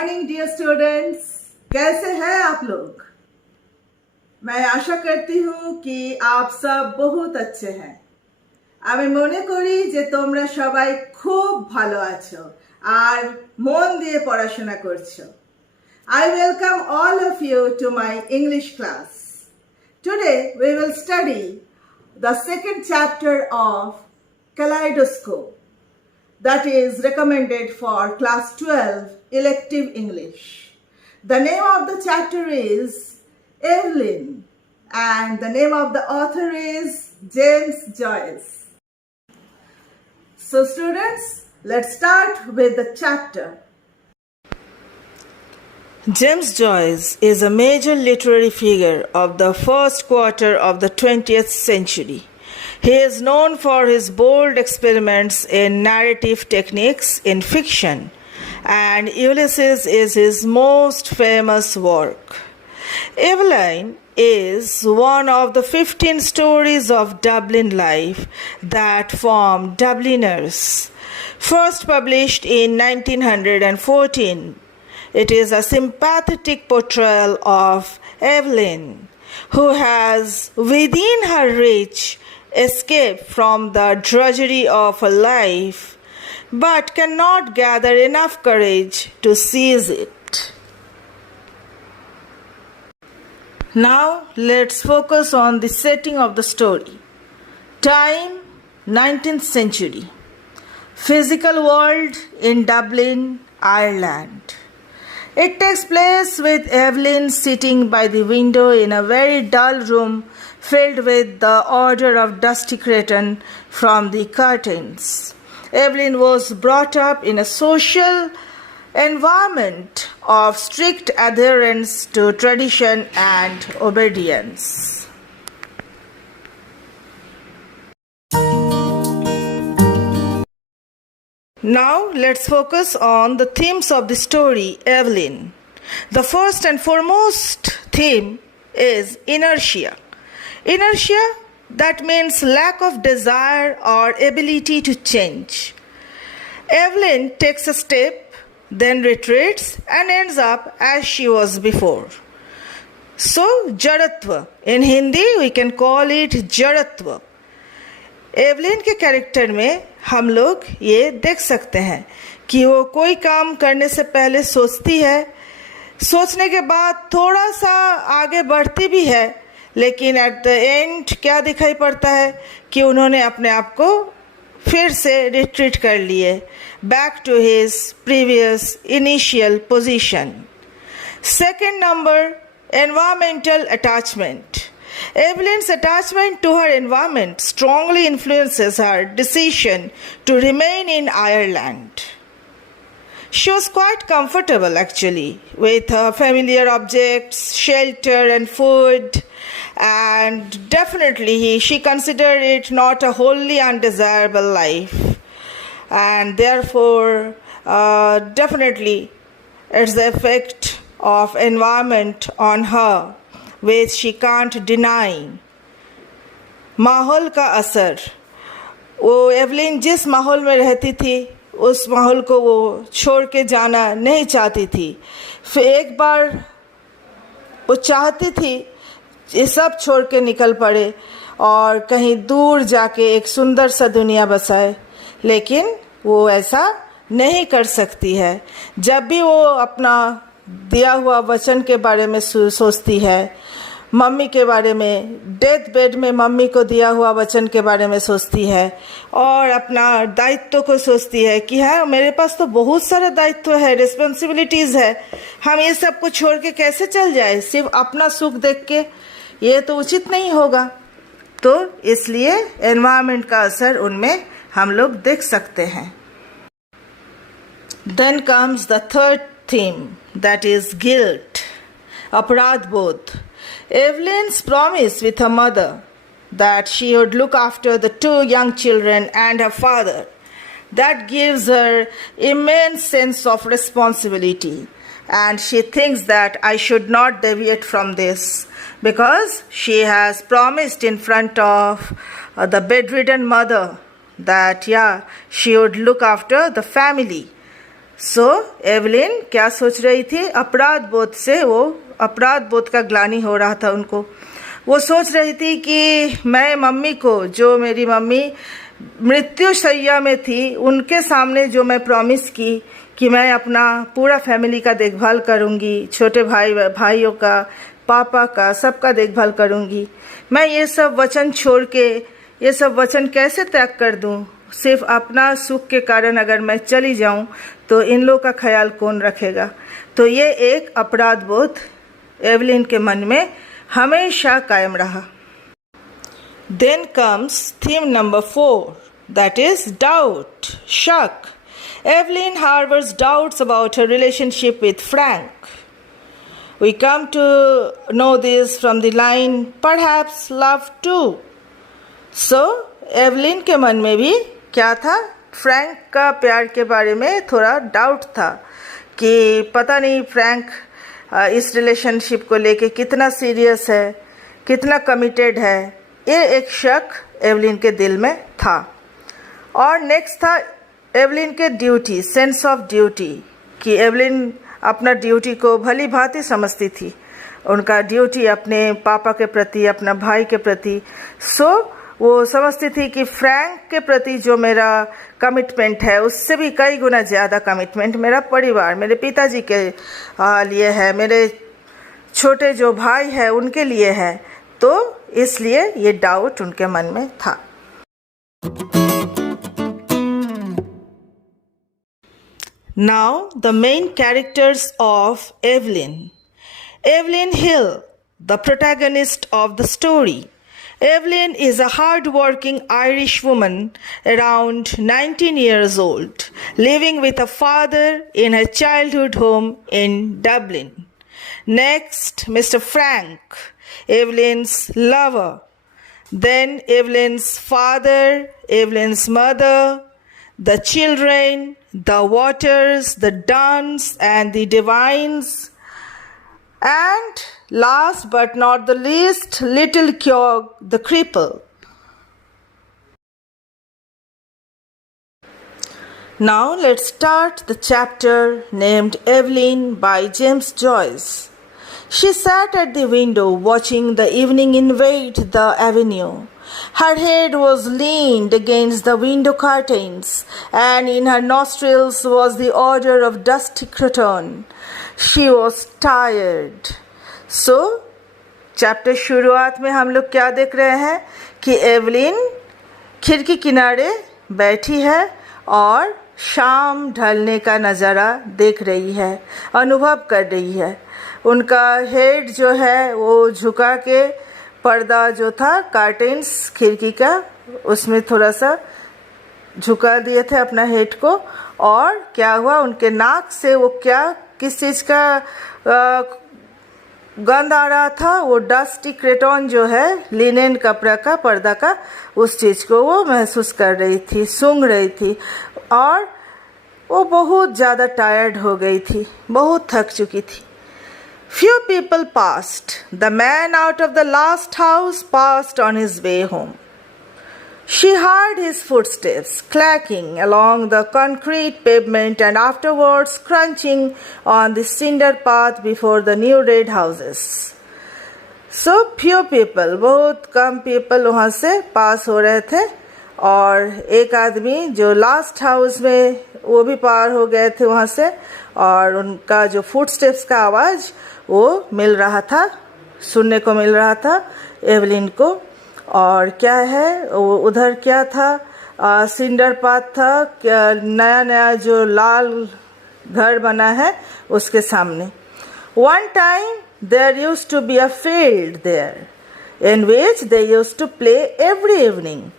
Morning dear students, कैसे हैं आप लोग। मैं आशा करती हूँ कि आप सब बहुत अच्छे हैं। আমি মনে করি যে তোমরা সবাই খুব ভালো আছো আর মন দিয়ে পড়াশোনা করছো। I welcome all of you to my English class. Today we will study the second chapter of Kaleidoscope, that is recommended for class 12 elective English. The name of the chapter is Eveline and the name of the author is Joyce. So students, let's start with the chapter. James Joyce is a major literary figure of the first quarter of the 20th century. He is known for his bold experiments in narrative techniques in fiction, and Ulysses is his most famous work. Eveline is one of the 15 stories of Dublin life that form Dubliners, first published in 1914. It is a sympathetic portrayal of Eveline, who has within her reach escaped from the drudgery of her life, but cannot gather enough courage to seize it. Now let's focus on the setting of the story. Time, 19th century. Physical world in Dublin, Ireland. It takes place with Eveline sitting by the window in a very dull room filled with the odor of dusty cretonne from the curtains. Eveline was brought up in a social environment of strict adherence to tradition and obedience. Now let's focus on the themes of the story Eveline. The first and foremost theme is inertia. Inertia, that means lack of desire or ability to change. Eveline takes a step, then retreats and ends up as she was before. So, Jaratva. In Hindi, we can call it Jaratva. Evelyn के character में हम लोग ये देख सकते हैं कि वो कोई काम करने से पहले सोचती है, सोचने के बाद थोड़ा सा आगे बढ़ती भी है, लेकिन एट द एंड क्या दिखाई पड़ता है कि उन्होंने अपने आप को फिर से रिट्रीट कर लिए, back to his previous initial position. Second number, environmental attachment. Eveline's attachment to her environment strongly influences her decision to remain in Ireland. She was quite comfortable actually with her familiar objects, shelter and food, and definitely she considered it not a wholly undesirable life, and therefore definitely it's the effect of environment on her which she can't deny. माहौल का असर. वो Evelyn जिस माहौल में रहती थी उस माहौल को वो छोड़ के जाना नहीं चाहती थी. फिर एक बार वो चाहती थी ये सब छोड़ के निकल पड़े और कहीं दूर जाके एक सुंदर सा दुनिया बसाए, लेकिन वो ऐसा नहीं कर सकती है. जब भी वो अपना दिया हुआ वचन के बारे में सोचती है, मम्मी के बारे में, डेथ बेड में मम्मी को दिया हुआ वचन के बारे में सोचती है और अपना दायित्व को सोचती है कि हाँ मेरे पास तो बहुत सारा दायित्व है, रिस्पॉन्सिबिलिटीज़ है, हम ये सब कुछ छोड़ के कैसे चल जाए सिर्फ अपना सुख देख के, ये तो उचित नहीं होगा. तो इसलिए एनवायरनमेंट का असर उनमें हम लोग देख सकते हैं. Then comes the third theme, that is guilt, अपराध बोध. Eveline's promise with her mother that she would look after the two young children and her father, that gives her immense sense of responsibility, and she thinks that I should not deviate from this because she has promised in front of the bedridden mother that she would look after the family. So Evelyn क्या सोच रही थी? अपराध बोध से, वो अपराध बोध का ग्लानि हो रहा था उनको। वो सोच रही थी कि मैं मम्मी को, जो मेरी मम्मी मृत्युशैया में थी, उनके सामने जो मैं प्रॉमिस की कि मैं अपना पूरा फैमिली का देखभाल करूंगी, छोटे भाइयों का, पापा का, सबका देखभाल करूंगी, मैं ये सब वचन छोड़ के ये सब वचन कैसे त्याग कर दूं? सिर्फ अपना सुख के कारण अगर मैं चली जाऊं तो इन लोगों का ख्याल कौन रखेगा? तो ये एक अपराध बोध एवलिन के मन में हमेशा कायम रहा। Then comes theme number 4, that is doubt, शक। Eveline harbors doubts about her relationship with Frank. We come to know this from the line, perhaps love too. So, Evelyn के मन में भी क्या था? फ्रैंक का प्यार के बारे में थोड़ा डाउट था कि पता नहीं फ्रैंक इस रिलेशनशिप को लेके कितना सीरियस है, कितना कमिटेड है। ये एक शक एवलिन के दिल में था। और नेक्स्ट था एवलिन के ड्यूटी, सेंस ऑफ ड्यूटी, कि एवलिन अपना ड्यूटी को भली भांति समझती थी, उनका ड्यूटी अपने पापा के प्रति, अपना भाई के प्रति। सो वो समझती थी कि फ्रैंक के प्रति जो मेरा कमिटमेंट है उससे भी कई गुना ज़्यादा कमिटमेंट मेरा परिवार, मेरे पिताजी के लिए है, मेरे छोटे जो भाई है उनके लिए है। तो इसलिए ये डाउट उनके मन में था। Now the main characters of Eveline. Eveline Hill, the protagonist of the story. Eveline is a hard-working Irish woman around 19 years old, living with a father in her childhood home in Dublin. Next, Mr. Frank, Eveline's lover. Then Eveline's father, Eveline's mother, the children, the Waters, the Duns, and the Devines. And last but not the least, little Kyog, the cripple. Now let's start the chapter named Eveline by James Joyce. She sat at the window watching the evening invade the avenue. Her head was leaned against the window curtains, and in her nostrils was the odor of dusty cretonne. She was tired. So, chapter शुरुआत में हम लोग क्या देख रहे हैं कि Evelyn खिड़की किनारे बैठी है और शाम ढलने का नज़ारा देख रही है, अनुभव कर रही है। उनका हेड जो है वो झुका के, पर्दा जो था कर्टेन्स खिड़की का, उसमें थोड़ा सा झुका दिए थे अपना हेड को। और क्या हुआ, उनके नाक से वो क्या, किस चीज़ का गंध आ रहा था? वो डस्टी क्रेटॉन जो है, लिनेन कपड़ा का, पर्दा का, उस चीज़ को वो महसूस कर रही थी, सूंघ रही थी। और वो बहुत ज़्यादा टायर्ड हो गई थी, बहुत थक चुकी थी। Few people passed. The man out of the last house passed on his way home. She heard his footsteps clacking along the concrete pavement and afterwards crunching on the cinder path before the new red houses. So few people, बहुत कम people वहाँ से पास हो रहे थे, और एक आदमी जो लास्ट हाउस में, वो भी पार हो गए थे वहाँ से, और उनका जो फुटस्टेप्स का आवाज़ वो मिल रहा था, सुनने को मिल रहा था एवलिन को। और क्या है वो उधर, क्या था, सिंडर पाथ था, नया नया जो लाल घर बना है उसके सामने। One time there used to be a field there in which they used to play every evening.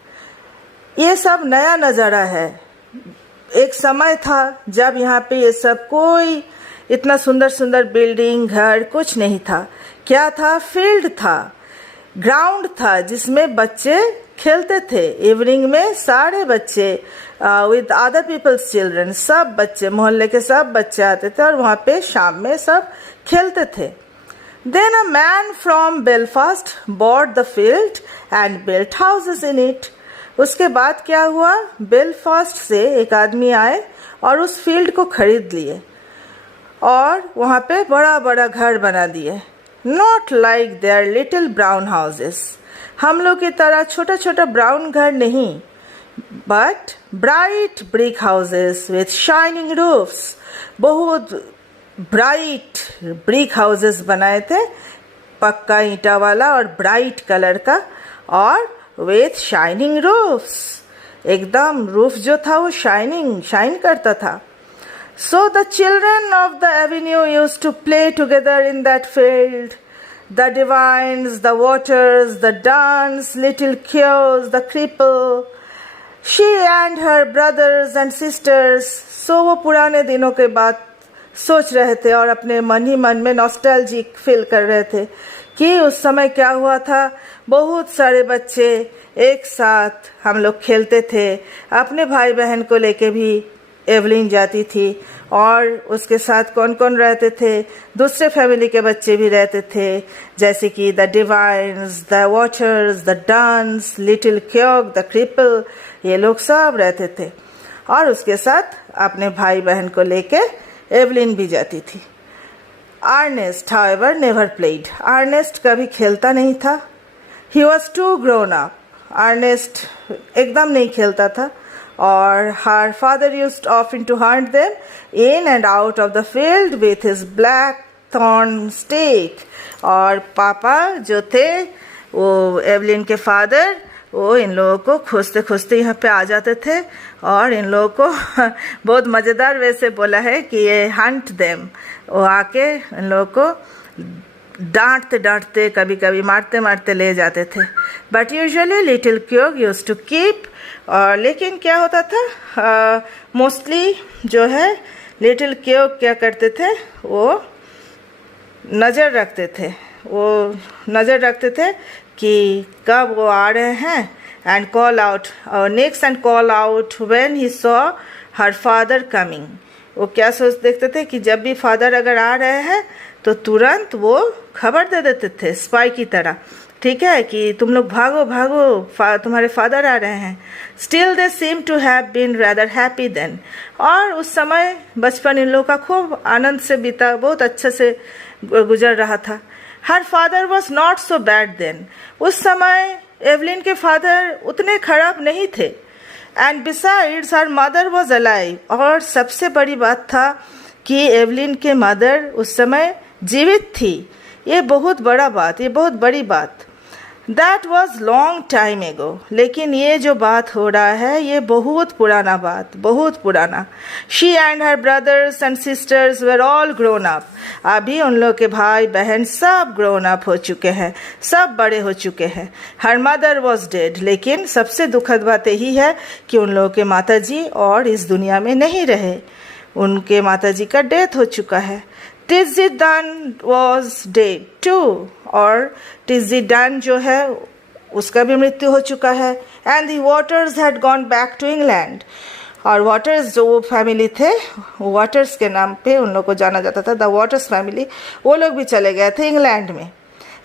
ये सब नया नज़ारा है। एक समय था जब यहाँ पे ये सब कोई इतना सुंदर सुंदर बिल्डिंग, घर कुछ नहीं था। क्या था? फील्ड था, ग्राउंड था जिसमें बच्चे खेलते थे। इवनिंग में सारे बच्चे विद अदर पीपल्स चिल्ड्रन, सब बच्चे, मोहल्ले के सब बच्चे आते थे और वहाँ पे शाम में सब खेलते थे। Then a man from Belfast bought the field and built houses in it. उसके बाद क्या हुआ? बेलफास्ट से एक आदमी आए और उस फील्ड को खरीद लिए और वहाँ पे बड़ा बड़ा घर बना दिए। Not like their little brown houses, हम लोग की तरह छोटा छोटा ब्राउन घर नहीं, but bright brick houses with shining roofs, बहुत ब्राइट ब्रिक हाउसेस बनाए थे, पक्का ईंटा वाला और ब्राइट कलर का, और विथ शाइनिंग रूफ्स, एकदम रूफ जो था वो शाइन करता था। So the children of the avenue used to play together in that field, the Devines, the Waters, the Dunns, little क्योर्स, the cripple, she and her brothers and sisters. सो वो पुराने दिनों के बात सोच रहे थे और अपने मन ही मन में नॉस्टैल्जिक फील कर रहे थे कि उस समय क्या हुआ था। बहुत सारे बच्चे एक साथ हम लोग खेलते थे, अपने भाई बहन को लेके भी एवलिन जाती थी और उसके साथ कौन कौन रहते थे, दूसरे फैमिली के बच्चे भी रहते थे, जैसे कि the Devines, the Waters, the Dunns, little Keogh, the cripple, ये लोग सब रहते थे। और उसके साथ अपने भाई बहन को लेके एवलिन भी जाती थी। Ernest however never played, Ernest कभी खेलता नहीं था। He was too grown up, Ernest एकदम नहीं खेलता था। और her father used often to hunt them in and out of the field with his blackthorn stick. और पापा जो थे वो एवलिन के फादर, वो इन लोगों को खोजते खोजते यहाँ पे आ जाते थे और इन लोगों को बहुत मज़ेदार वैसे बोला है कि ये हंट देम, वो आके इन लोगों को डांटते डांटते कभी कभी मारते मारते ले जाते थे। But usually little Keogh used to keep, और लेकिन क्या होता था मोस्टली जो है लिटिल क्योग क्या करते थे, वो नज़र रखते थे कि कब वो आ रहे हैं, and call out next and call out when he saw her father coming. वो क्या देखते थे कि जब भी फादर अगर आ रहे हैं तो तुरंत वो खबर दे देते थे स्पाई की तरह, ठीक है, कि तुम लोग भागो भागो तुम्हारे फादर आ रहे हैं। Still they seem to have been rather happy then, और उस समय बचपन इन लोगों का खूब आनंद से बीता, बहुत अच्छे से गुजर रहा था। Her father was not so bad then, उस समय एवलिन के फादर उतने खराब नहीं थे। And besides her mother was alive, और सबसे बड़ी बात था कि एवलिन के मदर उस समय जीवित थी। ये बहुत बड़ी बात। दैट वॉज लॉन्ग टाइम एगो, लेकिन ये जो बात हो रहा है ये बहुत पुराना। She and her brothers and sisters were all grown up, अभी उन लोग के भाई बहन सब ग्रोन अप हो चुके हैं, सब बड़े हो चुके हैं। हर मदर वॉज डेड, लेकिन सबसे दुखद बात यही है कि उन लोगों के माताजी और इस दुनिया में नहीं रहे, उनके माताजी का डेथ हो चुका है। टिज़िदान वॉज डेड टू, और टिज़िदान जो है उसका भी मृत्यु हो चुका है। And the Waters had gone back to England, और वॉटर्स जो फैमिली थे, वॉटर्स के नाम पे उन लोग को जाना जाता था, द वॉटर्स फैमिली, वो लोग भी चले गए थे इंग्लैंड में।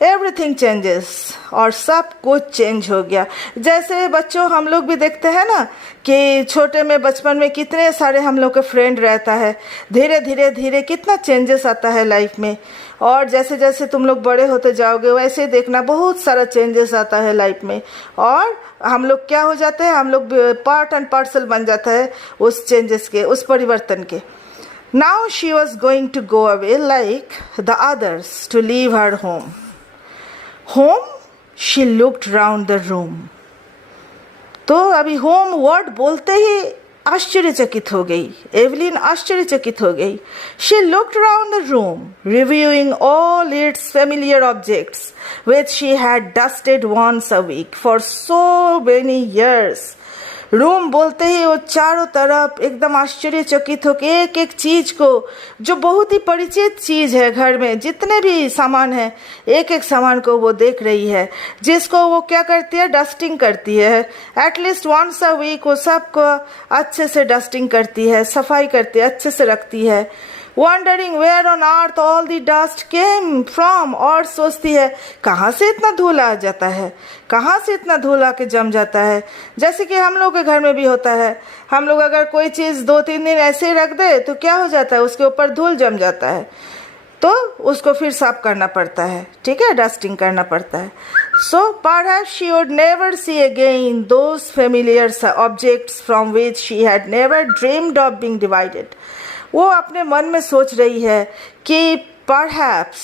एवरीथिंग चेंजेस, और सब कुछ चेंज हो गया। जैसे बच्चों हम लोग भी देखते हैं ना कि छोटे में बचपन में कितने सारे हम लोग के फ्रेंड रहता है, धीरे धीरे कितना चेंजेस आता है लाइफ में। और जैसे जैसे तुम लोग बड़े होते जाओगे वैसे देखना बहुत सारा चेंजेस आता है लाइफ में, और हम लोग क्या हो जाते हैं, हम लोग पार्ट एंड पार्सल बन जाता है उस चेंजेस के, उस परिवर्तन के। Now she was going to go away like the others to leave her home. she looked round the room। तो अभी होम वर्ड बोलते ही आश्चर्यचकित हो गई, एवलिन आश्चर्यचकित हो गई। She looked round the room, reviewing all its familiar objects which she had dusted once a week for so many years। Room बोलते ही वो चारों तरफ एकदम आश्चर्यचकित होकर एक एक चीज को, जो बहुत ही परिचित चीज है घर में, जितने भी सामान है, एक एक सामान को वो देख रही है, जिसको वो क्या करती है, डस्टिंग करती है। एटलीस्ट वंस अ वीक वो सबको अच्छे से डस्टिंग करती है, सफाई करती है, अच्छे से रखती है। wondering where on earth all the dust came from, और सोचती है कहाँ से इतना धूल आ जाता है, कहाँ से इतना धूल आके जम जाता है। जैसे कि हम लोग के घर में भी होता है, हम लोग अगर कोई चीज़ 2-3 दिन ऐसे ही रख दे तो क्या हो जाता है, उसके ऊपर धूल जम जाता है, तो उसको फिर साफ करना पड़ता है, ठीक है, डस्टिंग करना पड़ता है। So perhaps she would never see again those familiar objects from which she had never dreamed of being divided. वो अपने मन में सोच रही है कि perhaps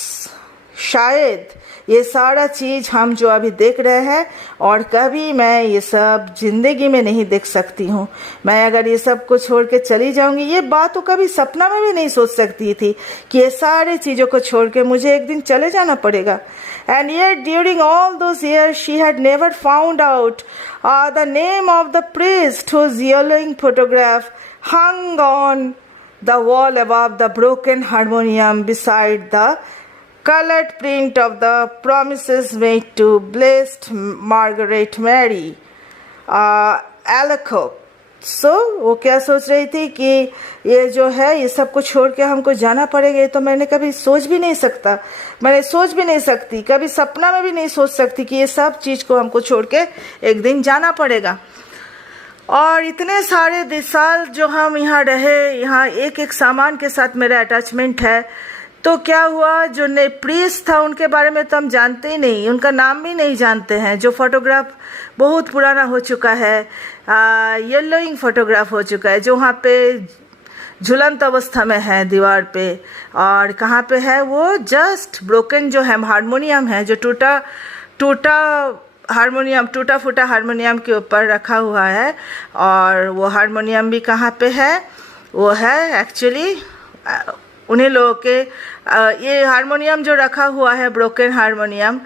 शायद ये सारा चीज़ हम जो अभी देख रहे हैं और कभी मैं ये सब ज़िंदगी में नहीं देख सकती हूँ। मैं अगर ये सब को छोड़ के चली जाऊँगी, ये बात तो कभी सपना में भी नहीं सोच सकती थी कि ये सारे चीज़ों को छोड़ के मुझे एक दिन चले जाना पड़ेगा। And yet during all those years she had never found out the name of the priest whose yellowing photograph hung on the wall above the broken harmonium beside the colored print of the promises made to blessed Margaret Mary Alacoque. So वो क्या सोच रही थी कि ये जो है ये सब कुछ छोड़ के हमको जाना पड़ेगा। ये तो मैंने कभी सोच भी नहीं सकता, मैंने सोच भी नहीं सकती, कभी सपना में भी नहीं सोच सकती कि ये सब चीज़ को हमको छोड़ के एक दिन जाना पड़ेगा। और इतने सारे साल जो हम यहाँ रहे, यहाँ एक एक सामान के साथ मेरा अटैचमेंट है, तो क्या हुआ, जो नए प्रीस्ट था उनके बारे में तो हम जानते ही नहीं, उनका नाम भी नहीं जानते हैं। जो फोटोग्राफ बहुत पुराना हो चुका है, येलोइंग फोटोग्राफ हो चुका है, जो वहाँ पे झुलंत अवस्था में है दीवार पे, और कहाँ पे है वो, जस्ट ब्रोकन जो है हारमोनियम है, जो टूटा हारमोनियम, टूटा फूटा हारमोनियम के ऊपर रखा हुआ है। और वो हारमोनियम भी कहाँ पे है, वो है एक्चुअली उन्हीं लोगों के, ये हारमोनियम जो रखा हुआ है broken harmonium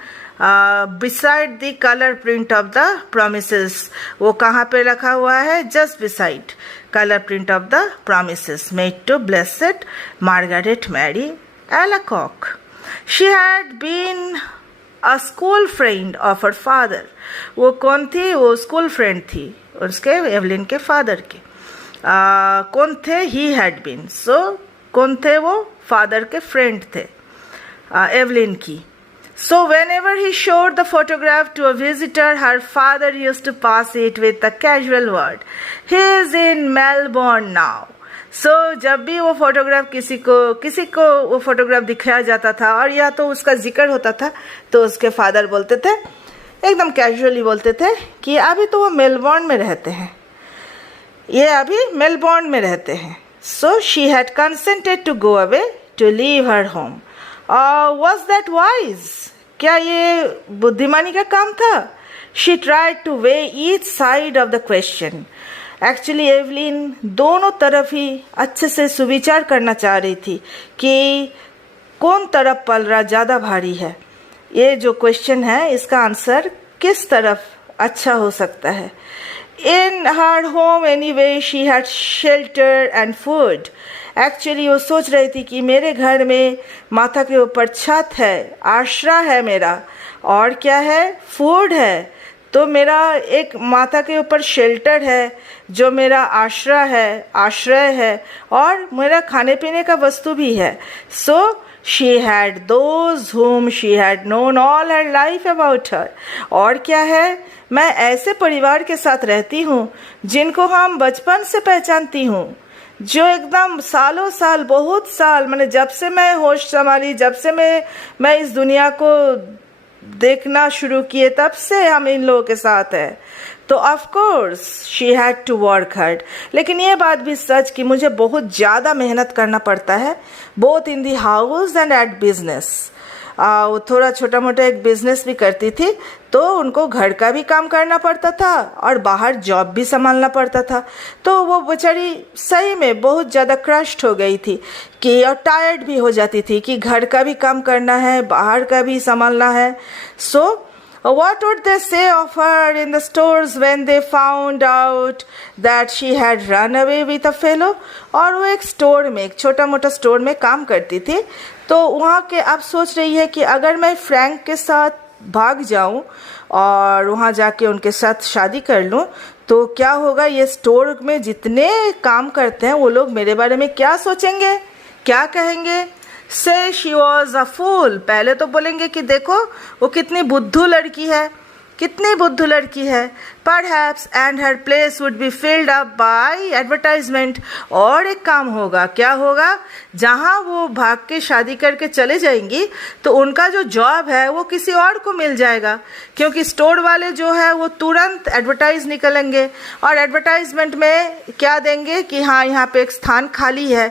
beside the colour print of the promises, वो कहाँ पे रखा हुआ है, just beside colour print of the promises made to blessed Margaret Mary Alacoque. She had been a school friend of her father. वो कौन थी, वो स्कूल फ्रेंड थी उसके, एवलिन के फादर के। कौन थे, ही हैड बीन, सो कौन थे वो, फादर के फ्रेंड थे एवलिन की। So whenever he showed the photograph to a visitor, her father used to pass it with a casual word, "He is in Melbourne now." So जब भी वो photograph किसी को वो फोटोग्राफ दिखाया जाता था और या तो उसका जिक्र होता था, तो उसके फादर बोलते थे, एकदम कैजुअली बोलते थे कि अभी तो वो मेलबोर्न में रहते हैं, ये अभी मेलबोर्न में रहते हैं। So she had consented to go away, to leave her home. Was that wise? क्या ये बुद्धिमानी का काम था? She tried to weigh each side of the question. Actually Evelyn दोनों तरफ ही अच्छे से सुविचार करना चाह रही थी कि कौन तरफ पलड़ा ज़्यादा भारी है। ये जो क्वेश्चन है इसका आंसर किस तरफ अच्छा हो सकता है। In her home anyway she had shelter and food. Actually वो सोच रही थी कि मेरे घर में माथा के ऊपर छत है, आश्रय है मेरा, और क्या है, फूड है। तो मेरा एक माथा के ऊपर शेल्टर है जो मेरा आश्रय है और मेरा खाने पीने का वस्तु भी है। So she had those whom she had known all her life about her. और क्या है, मैं ऐसे परिवार के साथ रहती हूँ जिनको हम बचपन से पहचानती हूँ, जो एकदम सालों साल, बहुत साल, मैंने जब से मैं होश संभाली, जब से मैं इस दुनिया को देखना शुरू किए, तब से हम इन लोगों के साथ हैं। तो of course she had to work hard. लेकिन ये बात भी सच कि मुझे बहुत ज़्यादा मेहनत करना पड़ता है, both in the house and at business. वो थोड़ा छोटा मोटा एक बिजनेस भी करती थी, तो उनको घर का भी काम करना पड़ता था और बाहर जॉब भी संभालना पड़ता था। तो वो बेचारी सही में बहुत ज़्यादा क्रश्ड हो गई थी कि, और टायर्ड भी हो जाती थी कि घर का भी काम करना है, बाहर का भी संभालना है। सो what would they say of her in the stores when they found out that she had run away with a fellow? और वो एक स्टोर में, एक छोटा मोटा स्टोर में काम करती थी, तो वहाँ के अब सोच रही है कि अगर मैं फ्रैंक के साथ भाग जाऊँ और वहाँ जाके उनके साथ शादी कर लूँ, तो क्या होगा, ये स्टोर में जितने काम करते हैं वो लोग मेरे बारे में क्या सोचेंगे, क्या कहेंगे? से शी वॉज अ फूल। पहले तो बोलेंगे कि देखो वो कितनी बुद्धू लड़की है, कितनी बुद्धू लड़की है। Perhaps and her place would be filled up by advertisement. और एक काम होगा, क्या होगा? जहाँ वो भाग के शादी करके चले जाएंगी तो उनका जो जॉब है वो किसी और को मिल जाएगा, क्योंकि स्टोर वाले जो है वो तुरंत एडवर्टाइज निकलेंगे और एडवर्टाइजमेंट में क्या देंगे कि हाँ यहाँ पे एक स्थान खाली है,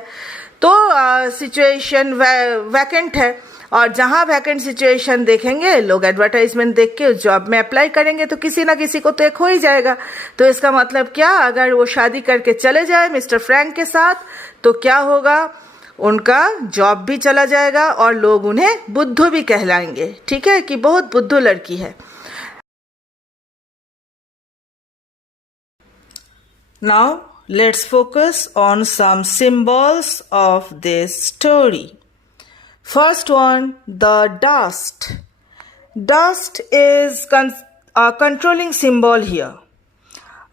तो सिचुएशन वैकेंट है। और जहाँ वैकेंट सिचुएशन देखेंगे लोग एडवर्टाइजमेंट देख के उस जॉब में अप्लाई करेंगे, तो किसी ना किसी को तो एक हो ही जाएगा। तो इसका मतलब क्या, अगर वो शादी करके चले जाए मिस्टर फ्रैंक के साथ तो क्या होगा? उनका जॉब भी चला जाएगा और लोग उन्हें बुद्धू भी कहलाएंगे। ठीक है, कि बहुत बुद्धू लड़की है। Now let's focus on some symbols of this story. First one, the dust. Dust is a controlling symbol here,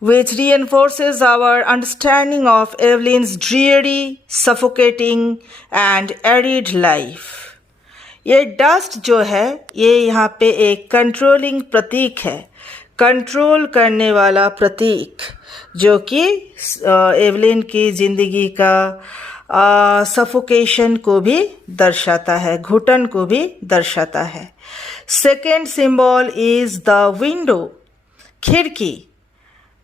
which reinforces our understanding of Eveline's dreary, suffocating and arid life. ये डस्ट जो है ये यहाँ पे एक controlling प्रतीक है, control करने वाला प्रतीक, जो कि एवलिन की ज़िंदगी का सफोकेशन को भी दर्शाता है, घुटन को भी दर्शाता है। Second symbol is the window, खिड़की।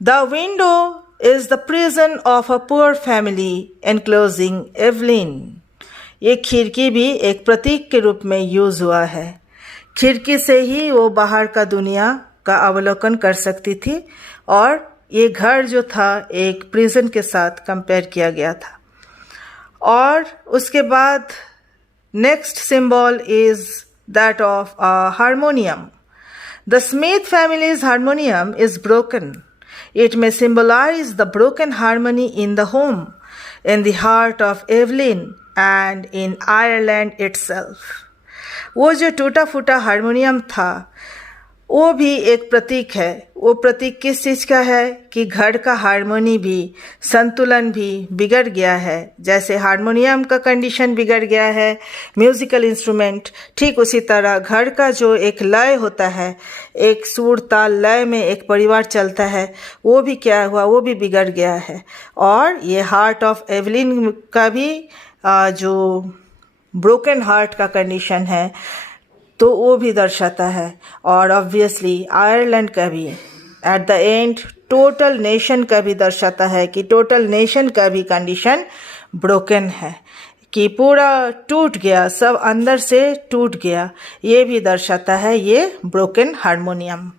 The window is the prison of a poor family enclosing Eveline. ये खिड़की भी एक प्रतीक के रूप में यूज हुआ है। खिड़की से ही वो बाहर का दुनिया का अवलोकन कर सकती थी और ये घर जो था एक प्रिजन के साथ कंपेयर किया गया था। और उसके बाद next symbol is that of a harmonium. The Smith family's harmonium is broken. It may symbolize the broken harmony in the home, in the heart of Evelyn and in Ireland itself. वो जो टूटा फूटा harmonium था वो भी एक प्रतीक है। वो प्रतीक किस चीज़ का है कि घर का हारमोनी भी, संतुलन भी बिगड़ गया है। जैसे हारमोनियम का कंडीशन बिगड़ गया है, म्यूज़िकल इंस्ट्रूमेंट, ठीक उसी तरह घर का जो एक लय होता है, एक सुर ताल लय में एक परिवार चलता है, वो भी क्या हुआ, वो भी बिगड़ गया है। और ये हार्ट ऑफ एवलिन का भी जो ब्रोकन हार्ट का कंडीशन है तो वो भी दर्शाता है। और ऑब्वियसली आयरलैंड का भी at the end total nation का भी दर्शाता है कि टोटल नेशन का भी कंडीशन ब्रोकन है, कि पूरा टूट गया, सब अंदर से टूट गया। ये भी दर्शाता है ये ब्रोकन हारमोनियम।